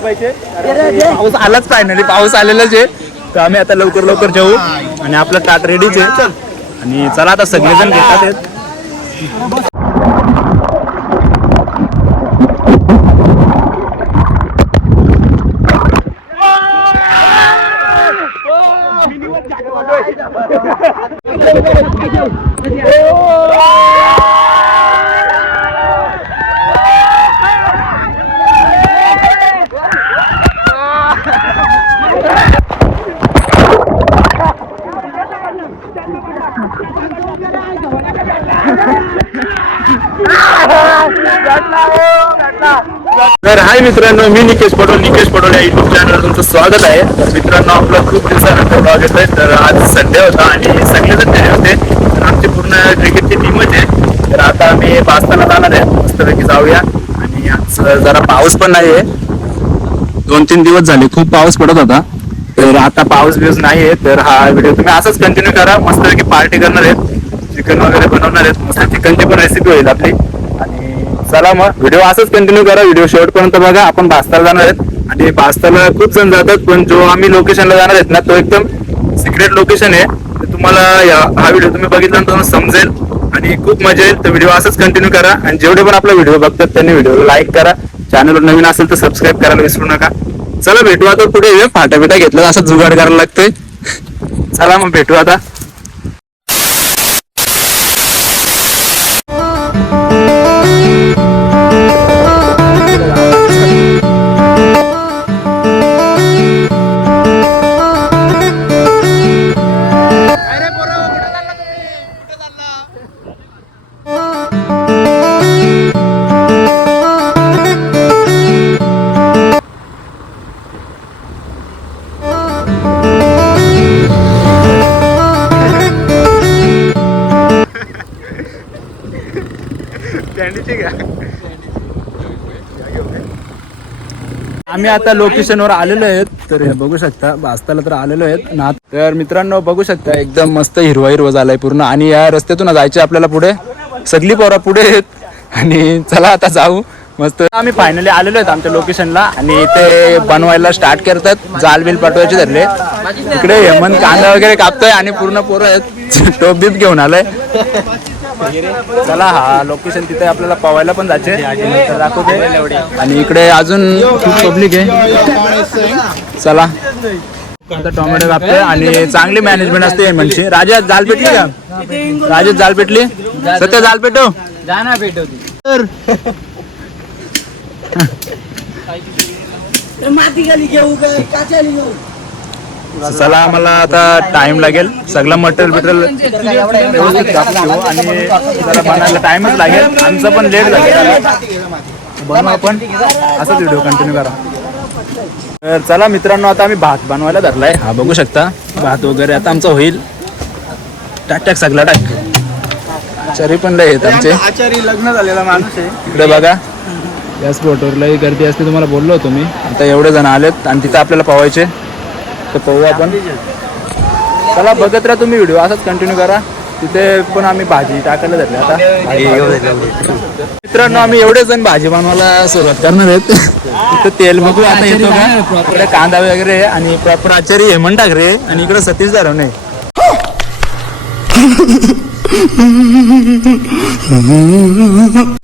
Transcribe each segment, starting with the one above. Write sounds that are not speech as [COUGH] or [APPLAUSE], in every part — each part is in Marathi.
झाला पाहिजे. पाऊस आलाच फायनली पाऊस आलेलाच आहे तर आम्ही आता लवकर लवकर जाऊ. आणि आपलं ताट रेडीच आहे आणि चला आता सगळेजण घेतात तर हाय मित्रांनो मी निकेश पडोल निकेश पडोल या युट्यूब चॅनलवर तुमचं स्वागत आहे. तर मित्रांनो आपलं खूप दिवसानंतर ब्लॉग येतोय. तर आज संडे होता आणि सगळेजण तयार होते. तर आमची पूर्ण क्रिकेटची टीमच आहे. तर आता आम्ही पाचताना जाणार आहे. मस्तपैकी जाऊया. आणि आज जरा पाऊस पण नाही आहे दोन तीन दिवस झाले खूप पाऊस पडत होता. तर आता पाऊस बिऊस नाही आहे तर हा व्हिडिओ तुम्ही असंच कंटिन्यू करा. मस्तपैकी पार्टी करणार आहेत. चिकन वगैरे बनवणार आहेत. मस्त चिकनची पण रेसिपी होईल आपली. आणि चला मग. व्हिडिओ असंच कंटिन्यू करा. व्हिडिओ शेवटपर्यंत बघा. आपण भास्ताला जाणार आहेत. आणि भास्ताला खूप जण जातात पण जो आम्ही लोकेशनला जाणार आहेत ना तो एकदम सिक्रेट लोकेशन आहे. तर तुम्हाला हा व्हिडिओ तुम्ही बघितला तुम्हाला समजेल. आणि खूप मजा येईल. तर व्हिडिओ असंच कंटिन्यू करा. आणि जेवढे पण आपला व्हिडिओ बघतात त्यांनी व्हिडिओ लाईक करा. चॅनलवर नवीन असेल तर सबस्क्राईब करायला विसरू नका. चला भेटू आता पुढे. फाटा बिटा घेतला असं जुगाड करायला लागतोय. चला मग भेटू आता. आम्ही आता लोकेशनवर आलेलो आहेत. तर हे बघू शकता भास्ताला तर आलेलो आहेत. ना तर मित्रांनो बघू शकता एकदम मस्त हिरवा हिरवा झालाय पूर्ण. आणि या रस्त्यातून जायचे आपल्याला पुढे. सगळी पोरा पुढे आहेत. आणि चला आता जाऊ. मस्त. आम्ही फायनली आलेलो आहेत आमच्या लोकेशनला आणि ते बनवायला स्टार्ट करतात. जाल बिल पाठवायचे धरले. इकडे हेमंत कांदा वगैरे कापतोय आणि पूर्ण पोरं आहेत. [LAUGHS] टोप बीप घेऊन आलाय. चला हा लोकेशन तिथे आपल्याला पवायला पण जायचे नंतर दाखवते आणि इकडे अजून खूप पब्लिक आहे. चला. आता टोमॅटो कापते आणि चांगली मॅनेजमेंट असते म्हणजे राजा जाल पेटली का? राजेश जाल पेटली? सत्य जाल पेटो जाना पेटवती माती खाली घेऊ का? काचाली घेऊ? चला आम्हाला आता टाइम लागेल. सगळं मटेरियल बिटेरियल व्यवस्थित कापून घेऊ आणि जरा बनायला टाइमच लागेल. आमचं पण लेट लागेल बनवू आपण. असंच व्हिडिओ कंटिन्यू करा. तर चला मित्रांनो आता आम्ही भात बनवायला धरलाय. हा बघू शकता. भात वगैरे आता आमचं होईल. टाक टाक सगळा टाक. चरी पण लय आहेत आमचे. आचारी लग्न झालेला माणूस आहे. इकडे बघा. या स्पॉटवर लई गर्दी असते तुम्हाला बोललो होतो मी. आता एवढे जण आलेत आणि तिथं आपल्याला पवायचे तर पाहू आपण. चला बघत राहा तुम्ही व्हिडिओ असाच कंटिन्यू करा. तिथे पण आम्ही भाजी टाकायला धरले. आता मित्रांनो आम्ही एवढे जण भाजी बनवायला सुरुवात करणार आहेत. तिथं तेल बघू. आता येतो का? इकडे कांदा वगैरे आणि प्रॉपर आचारी हेमंत ठाकरे. आणि इकडे सतीश धरवणे [LAUGHS]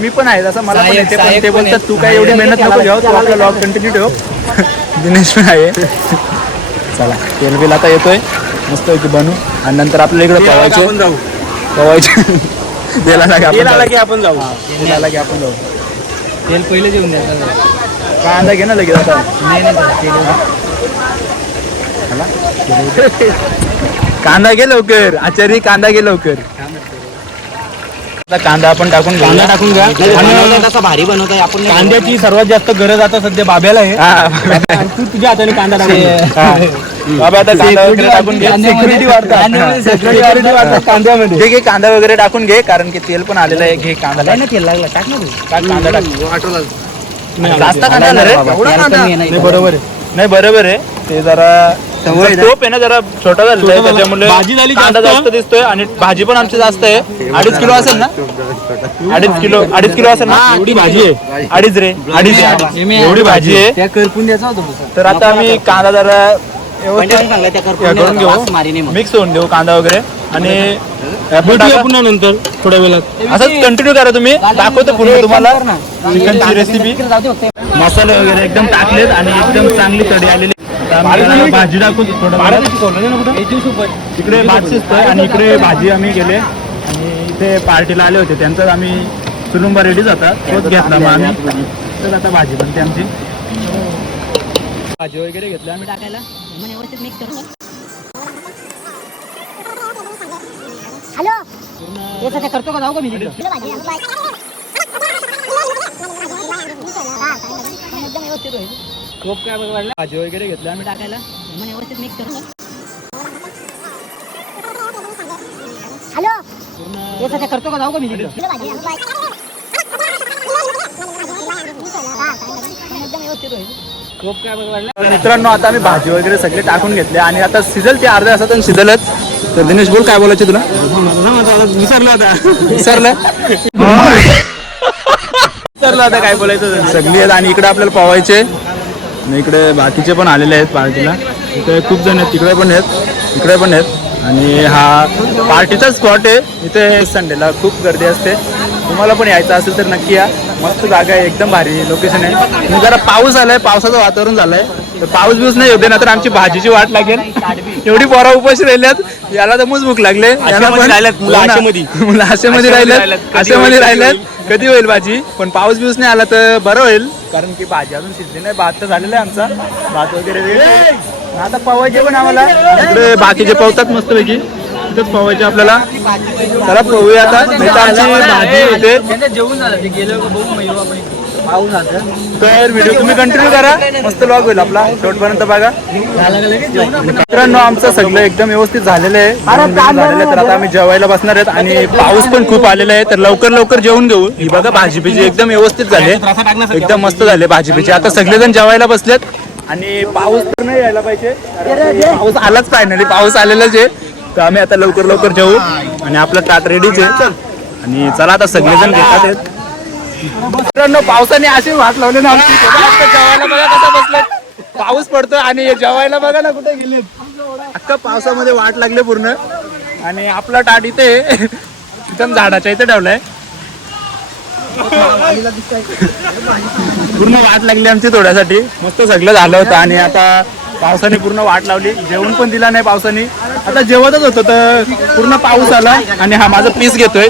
मी पण आहे असं मला पण येते पण ते बोलतात तू काय एवढी मेहनत नको घ्याव तू आपला लॉग कंटिन्यू ठेव. [LAUGHS] दिनेश पण आहे. चला तेल बिल आता येतोय. मस्त की बनू. आणि नंतर आपल्याला इकडे पवायचे पवायचे तेल आला की आपण जाऊ. की [LAUGHS] आपण जाऊ. तेल आला की आपण जाऊ. तेल पहिले जेवून द्यायचं कांदा घे ना लगेच आता. [LAUGHS] कांदा घे. लवकर. आचारी कांदा घे लवकर. कांदा आपण टाकून कांदा टाकून घ्या आणि- कसा भारी बनवत आहे आपण कांद्याची सर्वात जास्त गरज आता सध्या बाब्याला आहे. तू तुझ्या हाताने कांदा टाकून बाबा आता कांदा वगैरे टाकून घे. कांद्यामध्ये- सिक्युरिटी वाढतात. वाढतात. घे कांदा वगैरे टाकून घे कारण की तेल पण आलेलं आहे. घे कांदा टाक. तेल लागला. टाक ना तू. टाक कांदा टाक. जास्त कांदा आला रे? एवढा कांदा? नाही बरोबर आहे. नाही बरोबर आहे. ते जरा टोप आहे ना? जरा छोटा झालेला आहे छोटा झाला. त्याच्यामुळे भाजी झाली कांदा जास्त. जास्त दिसतोय आणि भाजी पण आमची जास्त आहे. अडीच किलो असेल ना? अडीच किलो अडीच किलो असेल ना? एवढी भाजी आहे. अडीच रे. अडीच आहे, अडीच एवढी भाजी आहे. त्या करपून द्यायचा होता तर आता आम्ही कांदा जरा व्यवस्थित हे करून घेऊ. मिक्स होऊन देऊ कांदा वगैरे. आणि आपण भेटूया टाका- पुन्हा नंतर थोड्या वेळात. असंच कंटिन्यू करा तुम्ही. दाखवतो पूर्ण तुम्हाला. चिकनची रेसिपी मसाले वगैरे एकदम टाकलेत आणि एकदम चांगली तडी आलेली भाजी टाकू थोडं. तिकडे भात शिजतोय आणि इकडे भाजी आम्ही गेले आणि इथे पार्टीला आले होते त्यांचाच आम्ही सुलुंबा रेडीच होता तोच घेतला मग आम्ही तर आता भाजी बनते आमची. भाजी वगैरे घेतली आम्ही. टाकायला. हॅलो? हे करतो का? जाऊ का मी तिकडं खूप काय वाढलं भाजी वगैरे घेतली आम्ही. टाकायला मग व्यवस्थित मिक्स हॅलो? हे सध्या करतो का? जाऊ का मी खूप काय? वाढलं मित्रांनो आता आम्ही भाजी वगैरे सगळे टाकून घेतले आणि आता सिझल ते अर्ध्या तासात शिजलच. तर दिनेश बोल काय बोलायचे तुला? विसरलो आता. विसरलं? [LAUGHS] विसरलं आता काय बोलायचं? सगळी आहेत आणि इकडे आपल्याला पवायचे आणि इकडे बाकीचे पण आलेले आहेत पार्टीला. इथे खूप जण आहेत. तिकडे पण आहेत. इकडे पण आहेत. आणि हा पार्टीचा स्पॉट आहे. इथे संडेला खूप गर्दी असते. तुम्हाला पण यायचं असेल तर नक्की या. मस्त जागा आहे. एकदम भारी लोकेशन आहे. जरा पाऊस आलाय. पावसाचं वातावरण झालंय. तर पाऊस बिऊस नाही होते ना तर आमची भाजीची वाट लागेल. एवढी पोरा उपाशी राहिल्यात. याला तर मुच भूक लागले मुलं हो. आशेमध्ये. मुलं आशेमध्ये राहिल्यात. आशेमध्ये राहिल्यात. कधी होईल भाजी पण पाऊस बिऊस नाही आला तर बरं होईल. कारण की भाजी अजून शिजली नाही. भात तर झालेला आहे आमचा. भात वगैरे. आता पवायचे पण आम्हाला. इकडे बाकीचे पवतात मस्तपैकी. इथेच पवायचे आपल्याला. चला पवूया आता. नाही तर आमची भाजी होते. जेवून तर व्हिडिओ तुम्ही कंटिन्यू करा. मस्त लॉग होईल आपला. शेवटपर्यंत बघा. मित्रांनो आमचं सगळं एकदम व्यवस्थित झालेलं आहे. झालेलं तर आता आम्ही जेवायला बसणार आहेत आणि पाऊस पण खूप आलेला आहे. तर लवकर लवकर जेवून घेऊ. ही बघा भाजी बिजी एकदम व्यवस्थित झाले एकदम मस्त झाले भाजी बिजी आता सगळेजण जेवायला बसलेत. आणि पाऊस तर नाही यायला पाहिजे. पाऊस आलाच फायनली पाऊस आलेलाच आहे. तर आम्ही आता लवकर लवकर जेवू आणि आपलं ताट रेडीच आहे. आणि चला आता सगळेजण घेतात आहेत. मित्रांनो पावसाने अशी वाट लावली ना आमची. जेवायला बघा कसं बसलेत पाऊस पडतोय आणि जेवायला बघा ना कुठे गेले अख्खा पावसामध्ये वाट लागले पूर्ण. आणि आपला टाट इथे एकदम झाडाच्या इथे ठेवलाय. पूर्ण वाट लागली आमची थोड्यासाठी. मस्त सगळं झालं होतं आणि आता पावसाने पूर्ण वाट लावली. जेवण पण दिला नाही पावसाने. आता जेवतच होतं तर पूर्ण पाऊस आला आणि हा माझा पीस घेतोय.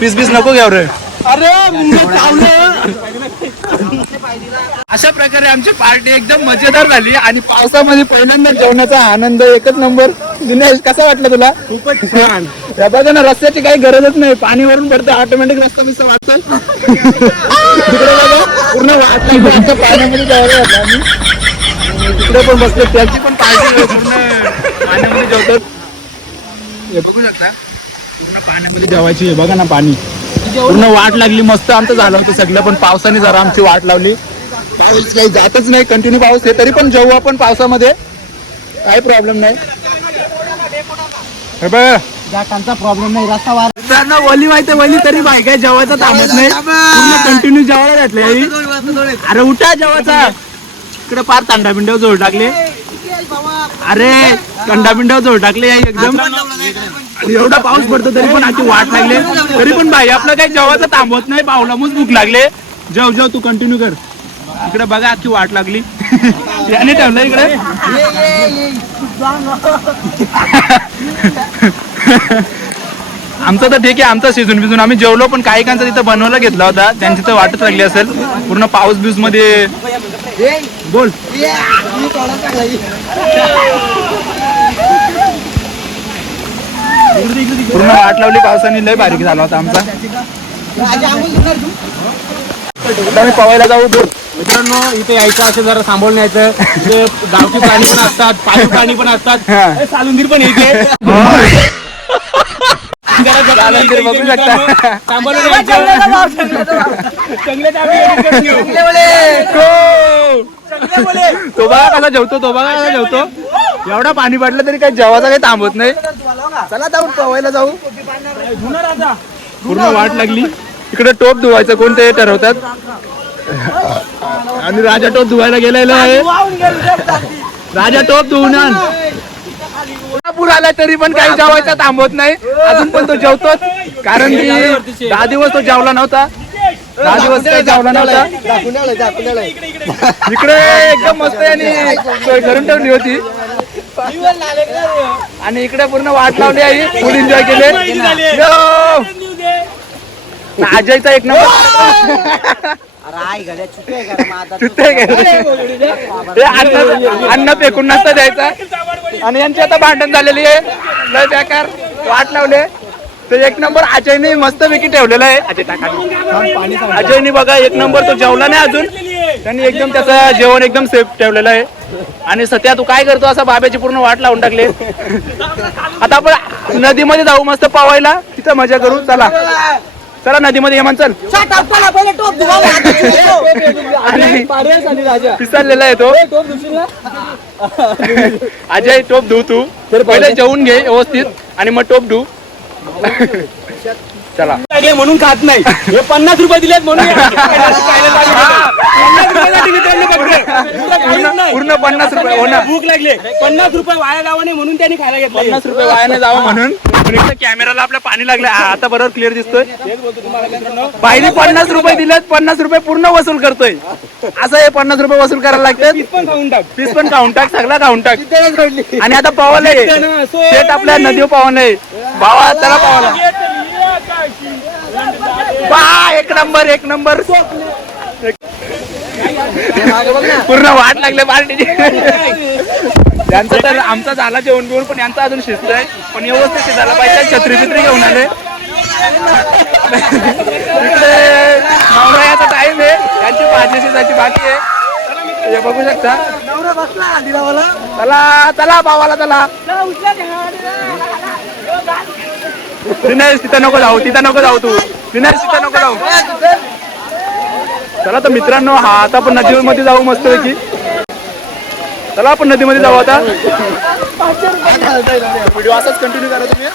पीस बीस नको घ्याव रे. अरे अशा प्रकारे आमची पार्टी एकदम मजेदार झाली आणि पावसामध्ये पहिल्यांदा जेवणाचा आनंद एकच नंबर. दिनेश कसा वाटला तुला? खूपच छान. बघा ना रस्त्याची काही गरजच नाही. पाणी वरून पडतं ऑटोमॅटिक रस्ता मिस वाटतं तिकडे बघा पूर्ण पाण्यामध्ये घातलं आम्ही. तिकडे पण बसले. त्याची पण पार्टी पूर्ण पाण्यामध्ये जेवतात. हे बघू शकता. पूर्ण पाण्यामध्ये जेवायची आहे बघा ना पाणी. पूर्ण वाट लागली मस्त आमचं झालं होतं सगळं पण पावसाने जरा आमची वाट लावली. पाऊस काही जातच नाही कंटिन्यू पाऊस आहे तरी पण जेवू आपण पावसामध्ये काही प्रॉब्लेम नाही. हे बघ. जाटांचा प्रॉब्लेम नाही रस्ता वार वली माहिती वली तरी बाय काय जेवायचं थांबत नाही. पूर्ण कंटिन्यू जेवायला घातले अरे उठा जेवायचा. इकडे पार तांडा पिंड्यावर जोड टाकले. अरे कंडा पिंड्यावर जोड टाकले एकदम. एवढा पाऊस पडतो तरी पण आजची वाट लागले. तरी पण भाई आपलं काही जेवायचं थांबवत नाही. पावलामुच भूक लागले. जेव जेव तू कंटिन्यू कर. इकडे बघा आजची वाट लागली. याने ठेवलं इकडे? आमचं तर ठीक आहे आमचा सीझन बिजून. आम्ही जेवलो पण काही कांचा तिथं बनवायला घेतला होता. त्यांची तर वाटच लागली असेल. पूर्ण पाऊस बिऊसमध्ये बोल. पूर्ण वाट लावली पावसाने लय बारीक झाला होता आमचा. आता मी पवायला जाऊ बोल. मित्रांनो इथे यायचं असेल जरा सांभाळून यायचं. इथे गावठी प्राणी पण असतात पाळीव प्राणी पण असतात. ए, सालुंगीर पण येते. बघू शकता. घेऊ. तो बघा कसा जेवतो तो बघा कसा जेवतो. एवढा पाणी पडलं तरी काही जेवायचा काही थांबत नाही. चला जाऊ पवायला जाऊ. पूर्ण वाट लागली. इकडे टोप धुवायचं कोणते ठरवतात? आणि राजा टोप धुवायला गेलेला आहे. राजा टोप धुवून पूर आला तरी पण काही जेवायचा थांबवत नाही. अजून पण तो जेवतोच. कारण की दहा दिवस तो जेवला नव्हता. दहा दिवस काही जेवला नव्हता. इकडे एकदम मस्त आणि सोय करून ठेवली होती. आणि इकडे पूर्ण वाट लावली आहे फुल एन्जॉय केले. यो! अजयचा एक नंबर. अन्न फेकून नसतं द्यायचं. आणि यांची आता भांडण झालेली आहे. लय बेकार. वाट लावले तर एक नंबर अजयने मस्त पैकी ठेवलेला आहे. अजय टाका. अजयने बघा एक नंबर तो जेवला नाही अजून. त्यांनी एकदम त्याचं जेवण एकदम सेफ ठेवलेलं आहे. आणि सध्या तू काय करतो असं बाब्याची पूर्ण वाट लावून टाकले आता आपण नदीमध्ये जाऊ मस्त पावायला. तिथं मजा करू. चला. चला नदीमध्ये ये म्हण चल आणि पिसाळलेला आहे तो. [LAUGHS] अजय टोप धुव तू. पहिले जेवून घे व्यवस्थित आणि मग टोप धुव [LAUGHS] [LAUGHS] चला लागले [LAUGHS] म्हणून खात नाही. हे पन्नास रुपये दिलेत म्हणून हे खायला पाहिजे. पन्नास रुपयासाठी विचारलं फक्त. दुसरं काहीच नाही. पूर्ण पन्नास रुपये भूक लागले. पन्नास रुपये वाया जावा नाही म्हणून त्यांनी खायला घेतलं. पन्नास रुपये वायाने जावं म्हणून. पण कॅमेराला आपल्या पाणी लागलं आता बरोबर क्लिअर दिसतोय. बाईने पन्नास रुपये दिलेत. पन्नास रुपये पूर्ण वसूल करतोय. असं हे पन्नास रुपये वसूल करायला लागतात. पण खाऊन टाक. पीस पण खाऊन टाक. सगळा खाऊन टाक. आणि आता पावाला शेट आपल्या नदीवर पावाला भावा त्याला पावाला. बा एक नंबर एक नंबर. पूर्ण वाट लागले पार्टीची. त्यांचं तर आमचा झाला जेवण बिवण पण यांचा अजून शिस्त आहे पण व्यवस्थित झाला पाहिजे. छत्री बित्री घेऊन आले. नवरायाचा टाइम आहे. त्यांची भाजी शिजायची बाकी आहे. हे बघू शकता. चला चला भावाला चला. दिनेश तिथं नको जाऊ तिथं नको जाऊ तू. दिनेश तिथं नको जाऊ. चला तर मित्रांनो हा आता आपण नदीमध्ये जाऊ मस्त पैकी. चला आपण नदीमध्ये जाऊ आता. व्हिडिओ असाच कंटिन्यू करा तुम्ही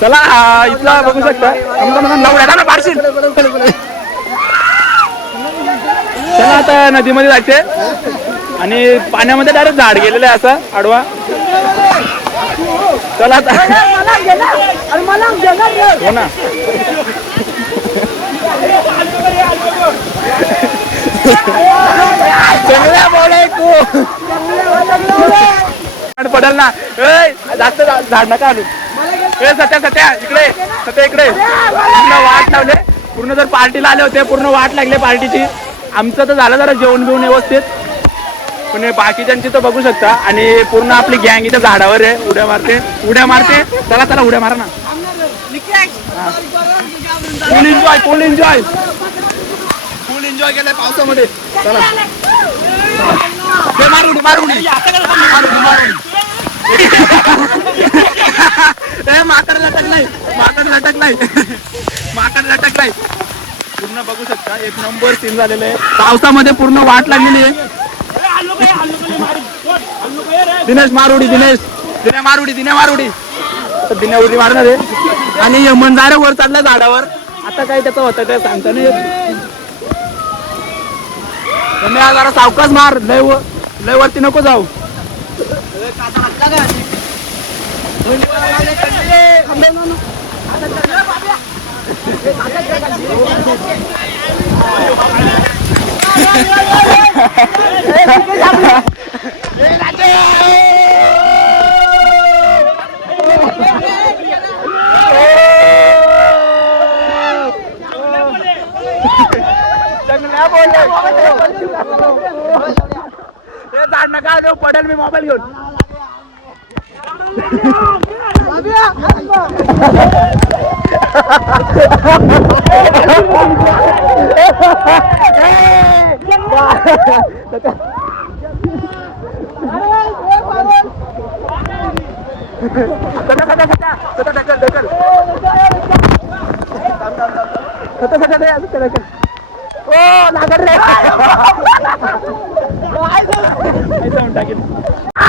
चला हा इथला बघू शकता. नवड्या ना पारशील चला आता नदीमध्ये जायचे आणि पाण्यामध्ये डायरेक्ट झाड गेलेलं आहे असं आडवा. चला हो ना. चांगल्या बोलाय तू. पडेल ना. जास्त झाड नका आलू ए सत्या सत्या इकडे सत्या इकडे. पूर्ण वाट लावले. पूर्ण जर पार्टीला आले होते पूर्ण वाट लागले पार्टीची. आमचं तर झालं जरा जेवण बिवून व्यवस्थित. पण बाकीच्यांची तर बघू शकता. आणि पूर्ण आपली गँग इथं झाडावर आहे. उड्या मारते. उड्या मारते. चला चला उड्या मारा ना. Full enjoy full enjoy full enjoy केलाय पावसामध्ये. चला. हे मार उडी मार उडी. मार उडी, [LAUGHS] नाही उडी. माकड पूर्ण बघू शकता. एक नंबर सीन झालेलं आहे. पावसामध्ये पूर्ण वाट लागलेली आहे. दिनेश मारुडी दिनेश. दिने मारुडी दिने मारुडी. दिने उडी मारणार आहे. आणि यमन जायला वर चढला झाडावर. आता काय त्याचं होतं काय सांगता नाही जरा सावकाच मार. लय व- लय वरती नको जाऊ. आता झाड नका देऊ पडेल मी मोबाईल घेऊन सध्या सध्या सध्या सध्या ढकल ढकल सध्या सध्या दे, अजून सध्या ढकल. ओ लागत रे जाऊन टाकेल हा,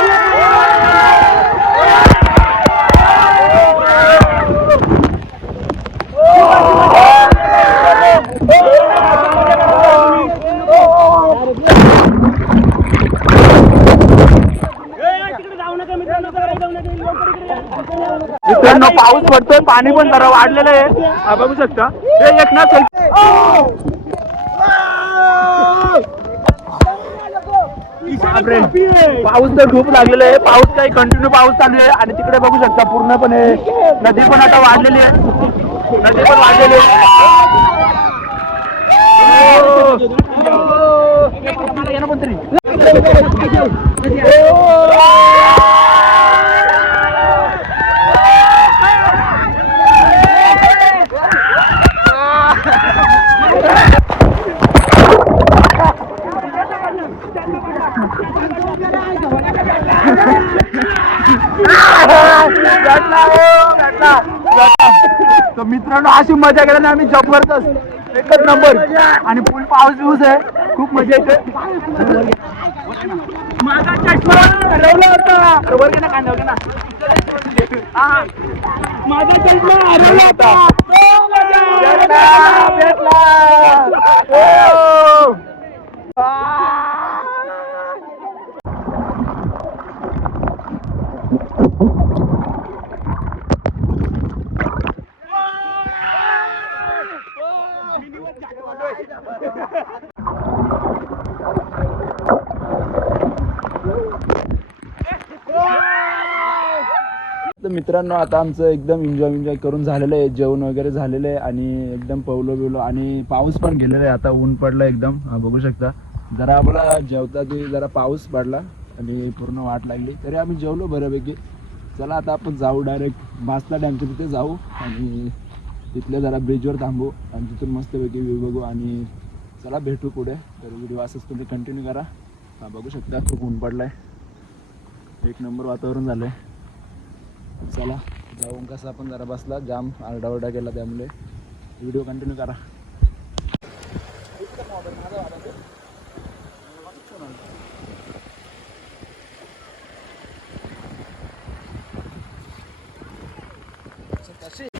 पाऊस पडतोय पाणी पण जरा वाढलेलं आहे. हा, बघू शकता. हे एक ना. पाऊस तर खूप लागलेला आहे. पाऊस काही कंटिन्यू पाऊस चालू आहे. आणि तिकडे बघू शकता पूर्णपणे नदी पण आता वाढलेली आहे. नदी पण वाढलेली आहे. मला येणं पण तरी. हो, मित्रांनो अशी मजा केली ना आम्ही जबरदस्त एकच नंबर आणि फुल पाऊस बिऊस आहे खूप मजा येते माझा चष्मा हरवला होता ना कांदा, ना. हा. माझा चष्मा हरवला होता भेटला, भेटला. हो. तर मित्रांनो आता आमचं एकदम एन्जॉय एन्जॉय करून झालेलं आहे. जेवण वगैरे झालेलं आहे आणि एकदम पवलो बिवलो आणि पाऊस पण गेलेला आहे. आता ऊन पडलं एकदम. हा, बघू शकता. जरा आम्हाला जेवता ते जरा पाऊस पडला आणि पूर्ण वाट लागली. तरी आम्ही जेवलो बऱ्यापैकी. चला आता आपण जाऊ डायरेक्ट मासला डॅमच्या तिथे जाऊ आणि तिथल्या जरा ब्रिजवर थांबू आणि तिथून मस्तपैकी व्ह्यू बघू आणि चला भेटू पुढे. तर व्हिडिओ असंच तुम्ही कंटिन्यू करा. हा बघू शकता खूप ऊन पडलाय. एक नंबर वातावरण झालं आहे चला जाऊन कसं आपण जरा बसला जाम आरडाओरडा केला त्यामुळे. व्हिडिओ कंटिन्यू करा.